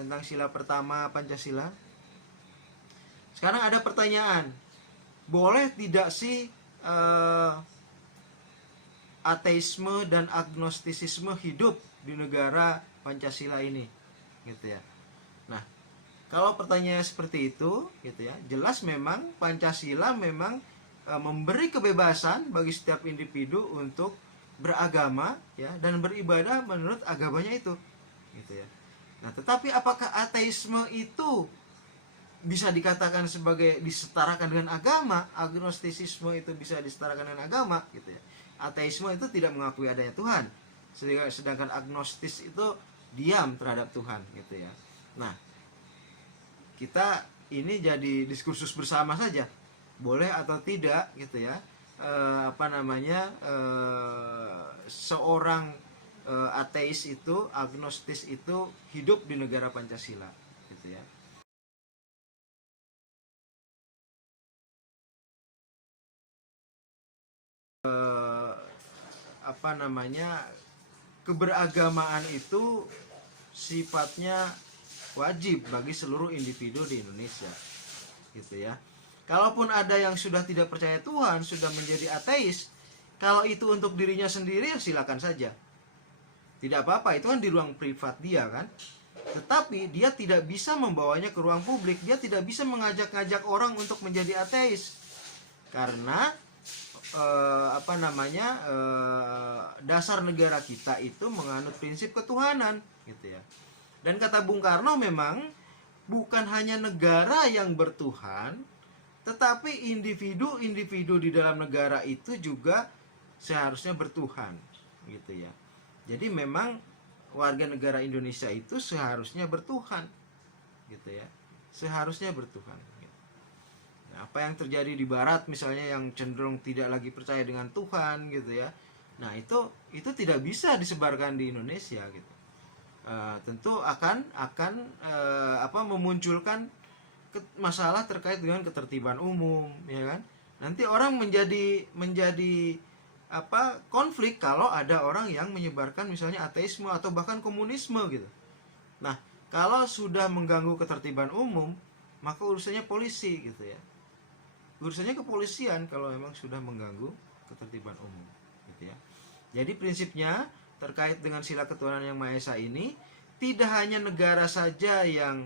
tentang sila pertama Pancasila. Sekarang ada pertanyaan, boleh tidak sih ateisme dan agnostisisme hidup di negara Pancasila ini, gitu ya. Nah, kalau pertanyaannya seperti itu, gitu ya, jelas memang Pancasila memang memberi kebebasan bagi setiap individu untuk beragama, ya, dan beribadah menurut agamanya itu, gitu ya. Nah, tetapi apakah ateisme itu bisa dikatakan sebagai disetarakan dengan agama? Agnostisisme itu bisa disetarakan dengan agama, gitu ya. Ateisme itu tidak mengakui adanya Tuhan, sedangkan agnostis itu diam terhadap Tuhan, gitu ya. Nah, kita ini jadi diskursus bersama saja, boleh atau tidak, gitu ya, seorang ateis itu, agnostis itu hidup di negara Pancasila, gitu ya. Keberagamaan itu sifatnya wajib bagi seluruh individu di Indonesia, gitu ya. Kalaupun ada yang sudah tidak percaya Tuhan, sudah menjadi ateis, kalau itu untuk dirinya sendiri, ya silakan saja, tidak apa-apa, itu kan di ruang privat dia kan. Tetapi dia tidak bisa membawanya ke ruang publik, dia tidak bisa mengajak-ngajak orang untuk menjadi ateis, karena dasar negara kita itu menganut prinsip ketuhanan, gitu ya. Dan kata Bung Karno, memang bukan hanya negara yang bertuhan, tetapi individu-individu di dalam negara itu juga seharusnya bertuhan, gitu ya. Jadi memang warga negara Indonesia itu seharusnya bertuhan, gitu ya. Seharusnya bertuhan. Apa yang terjadi di barat misalnya, yang cenderung tidak lagi percaya dengan Tuhan, gitu ya. Nah, itu tidak bisa disebarkan di Indonesia, gitu. Tentu akan memunculkan masalah terkait dengan ketertiban umum, ya kan. Nanti orang menjadi konflik kalau ada orang yang menyebarkan misalnya ateisme atau bahkan komunisme, gitu. Nah, kalau sudah mengganggu ketertiban umum, maka urusannya polisi, gitu ya. Urusannya kepolisian kalau memang sudah mengganggu ketertiban umum, gitu ya. Jadi prinsipnya terkait dengan sila ketuhanan yang Maha Esa ini, tidak hanya negara saja yang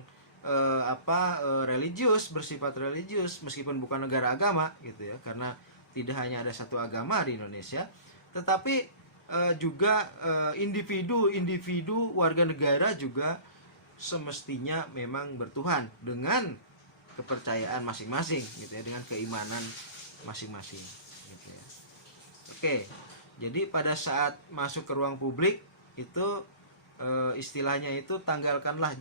religius, bersifat religius, meskipun bukan negara agama, gitu ya, karena tidak hanya ada satu agama di Indonesia, tetapi juga individu warga negara juga semestinya memang bertuhan dengan kepercayaan masing-masing, gitu ya, dengan keimanan masing-masing, gitu ya. Oke, jadi pada saat masuk ke ruang publik itu istilahnya itu tanggalkanlah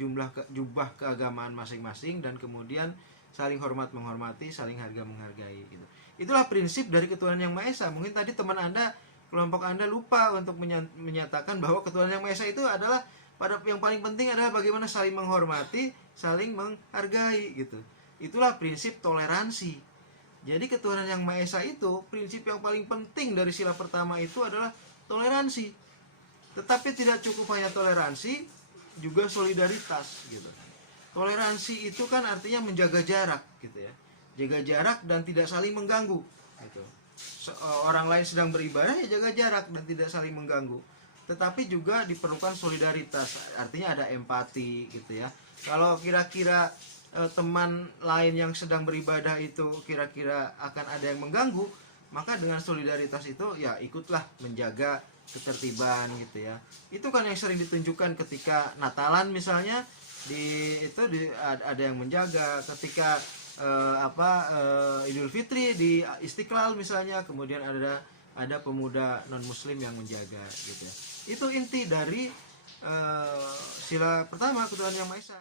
jubah keagamaan masing-masing, dan kemudian saling hormat menghormati, saling harga menghargai, gitu. Itulah prinsip dari ketuhanan yang Maha Esa. Mungkin tadi teman Anda, kelompok Anda lupa untuk menyatakan bahwa ketuhanan yang Maha Esa itu adalah, pada yang paling penting adalah bagaimana saling menghormati, saling menghargai, gitu. Itulah prinsip toleransi. Jadi ketuhanan yang Maha Esa itu, prinsip yang paling penting dari sila pertama itu adalah toleransi. Tetapi tidak cukup hanya toleransi, juga solidaritas, gitu. Toleransi itu kan artinya menjaga jarak, gitu ya. Jaga jarak dan tidak saling mengganggu, gitu. Orang lain sedang beribadah, ya jaga jarak dan tidak saling mengganggu. Tetapi juga diperlukan solidaritas, artinya ada empati, gitu ya. Kalau kira-kira teman lain yang sedang beribadah itu kira-kira akan ada yang mengganggu, maka dengan solidaritas itu ya ikutlah menjaga ketertiban, gitu ya. Itu kan yang sering ditunjukkan ketika Natalan misalnya, ada yang menjaga, ketika Idul Fitri di Istiqlal misalnya, kemudian ada pemuda non muslim yang menjaga, gitu ya. Itu inti dari sila pertama, ketuhanan yang Maha Esa.